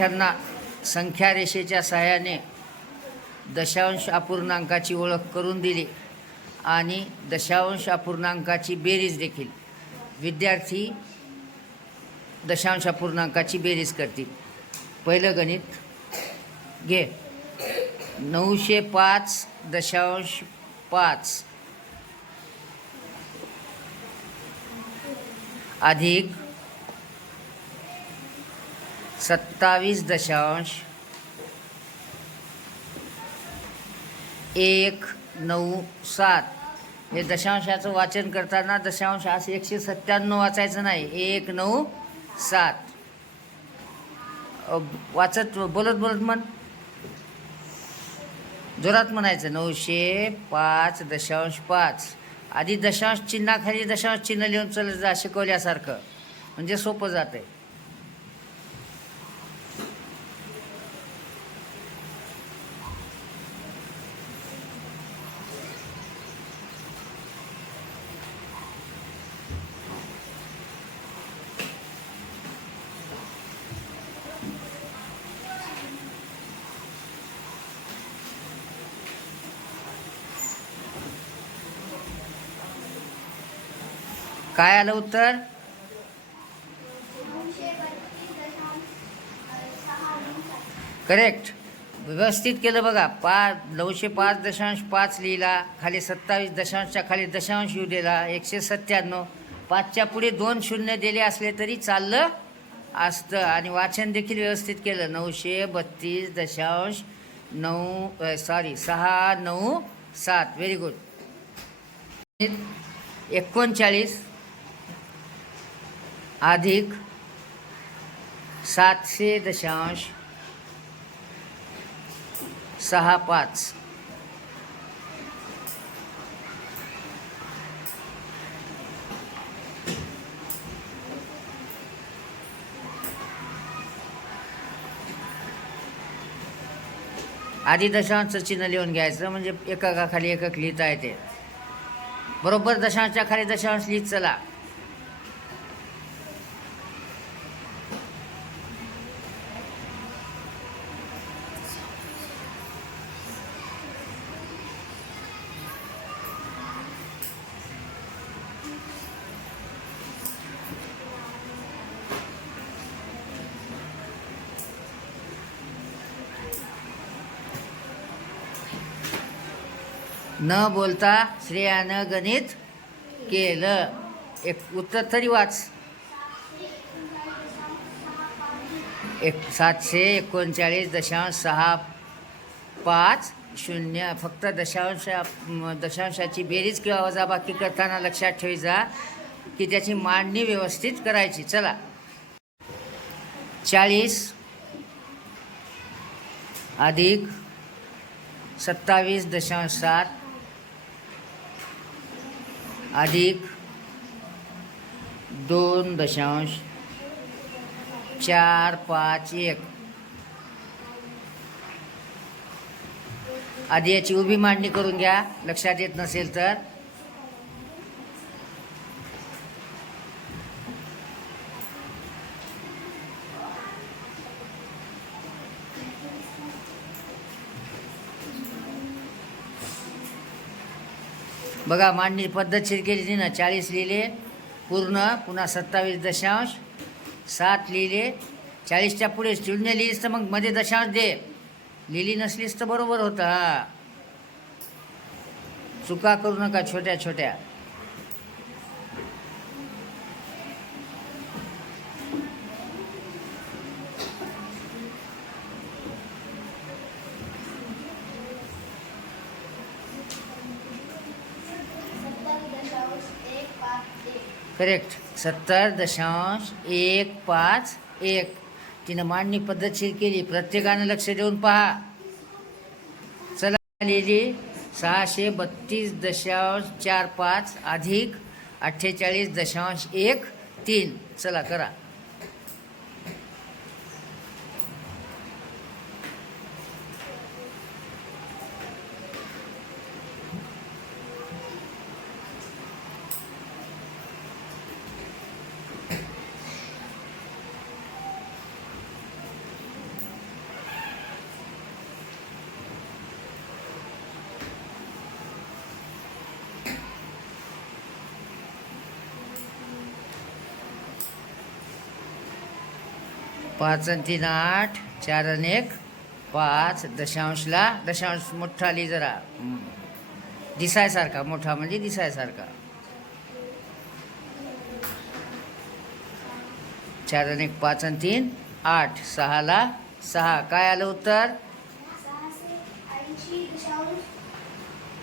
विद्यार्थ्यांना संख्या रेषेच्या सहाय्याने दशांश अपूर्णांकाची ओळख करून दिली आणि दशांश अपूर्णांकाची बेरीज देखील. विद्यार्थी दशांश अपूर्णांकाची बेरीज करतील. पहिलं गणित घे. नऊशे पाच दशांश पाच अधिक सत्तावीस दशांश. एक नऊ सात. हे दशांशाचं वाचन करताना दशांश असं एकशे सत्त्याण्णव वाचायचं नाही. एक नऊ सात. वाचत बोलत बोलत म्हण. जोरात म्हणायचं नऊशे पाच दशांश पाच. आधी दशांश चिन्हाखाली दशांश चिन्ह लिहून चल जा शिकवल्यासारखं. म्हणजे सोपं जातं आहे काय आलं उत्तर? करेक्ट व्यवस्थित केलं बघा. पाच नऊशे पाच दशांश पाच लिहिला. खाली सत्तावीस दशांशच्या खाली दशांश येऊ दिला. एकशे सत्त्याण्णव. पाचच्या पुढे दोन शून्य दिले असले तरी चाललं असतं. आणि वाचन देखील व्यवस्थित केलं. नऊशे बत्तीस दशांश नऊ सॉरी सहा नऊ सात. व्हेरी गुड एकोणचाळीस. अधिक सातशे दशांश सहा पाच. आधी दशांशचं चिन्ह लिहून घ्यायचं म्हणजे एकाखाली एकक लिहिता येते. बरोबर दशांशच्या खाली दशांश लिहित चला. न बोलता श्रेयानं गणित केलं. एक उत्तर तरी वाच. एक सातशे एकोणचाळीस दशांश सहा पाच शून्य. फक्त दशांश दशांशाची बेरीज किंवा वजाबाकी करताना लक्षात ठेवायचा की त्याची मांडणी व्यवस्थित करायची. चला. चाळीस अधिक सत्तावीस दशांश सात अधिक दोन दशांश चार पाच एक. आधी याची उभी मांडणी करून घ्या. लक्षात येत नसेल तर. बघा मांडणी पद्धतशीर केली ती ना चाळीस लिहिले पूर्ण पुन्हा सत्तावीस दशांश सात लिहिले. चाळीसच्या पुढे शून्य लिहिलीस तर मग मध्ये दशांश दे. लिहिली नसलीस तर बरोबर होतं हा. चुका करू नका छोट्या छोट्या करेक्ट. सत्तर दशांश एक पाच एक. तिनं मांडणी पद्धतशीर केली. प्रत्येकानं लक्ष देऊन पहा. चला लिहिली. सहाशे बत्तीस दशांश चार पाच अधिक अठ्ठेचाळीस दशांश एक तीन. चला करा. पाच आणि तीन आठ चार आणि एक पाच दशांशला दशांश मोठा लिही जरा. दिसायसारखा मोठा म्हणजे दिसायसारखा. चार आणि एक पाच आणि तीन आठ सहाला सहा. काय आलं उत्तर? सहाशे ऐंशी दशांश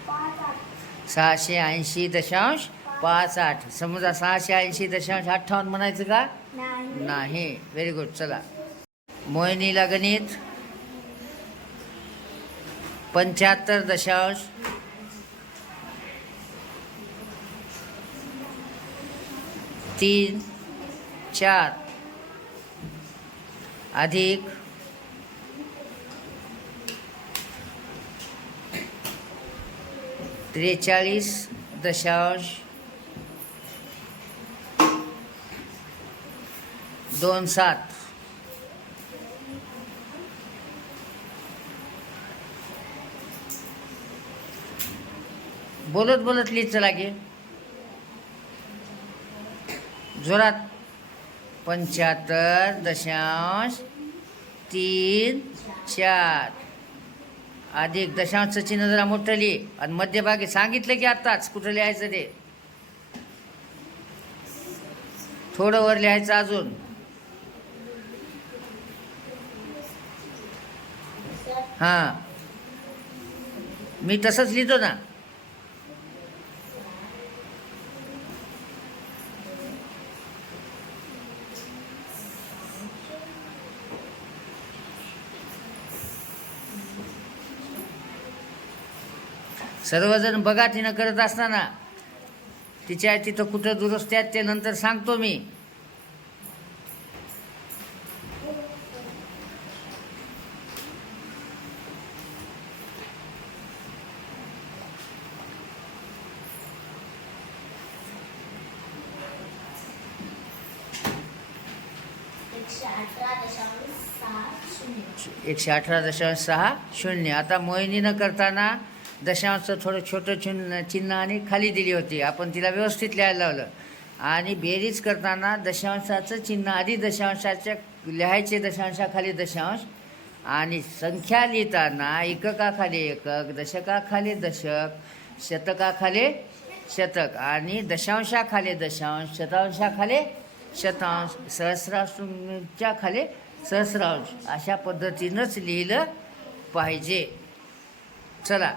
पाच आठ. सहाशे ऐंशी दशांश पाच आठ. समजा सहाशे ऐंशी दशांश अठ्ठावन्न म्हणायचं का? नाही. व्हेरी गुड चला. मोहिनीला गणित. पंच्याहत्तर दशांश. तीन चार. अधिक. त्रेचाळीस दशांश. दोन सात. बोलत बोलत लिहित चला गे जोरात. पंच्याहत्तर दशांश तीन चार. अधिक दशांशचं चिन्ह जरा मोठं लिहि. आणि मध्यभागी सांगितलं की आत्ताच कुठं लिहायचं ते. थोडं वर लिहायचं अजून. हां. मी तसंच लिहितो ना. सर्वजण बघा तिनं करत असताना तिच्या तिथं कुठं दुरुस्ती आहेत ते नंतर सांगतो मी. एकशे अठरा दशांश सहा शून्य. आता मोहिनीनं करताना दशांशचं थोडं छोटं चिन्ह चिन्ह आणि खाली दिली होती. आपण तिला व्यवस्थित लिहायला लावलं. आणि बेरीज करताना दशांशाचं चिन्ह आधी दशांशाच्या लिहायचे दशांशाखाली दशांश. आणि संख्या लिहिताना एककाखाली एकक दशकाखाली दशक शतकाखाली शतक. आणि दशांशाखाली दशांश शतांशाखाली शतांश सहस्रांशच्या खाली सहस्रांश अशा पद्धतीनंच लिहिलं पाहिजे. चला.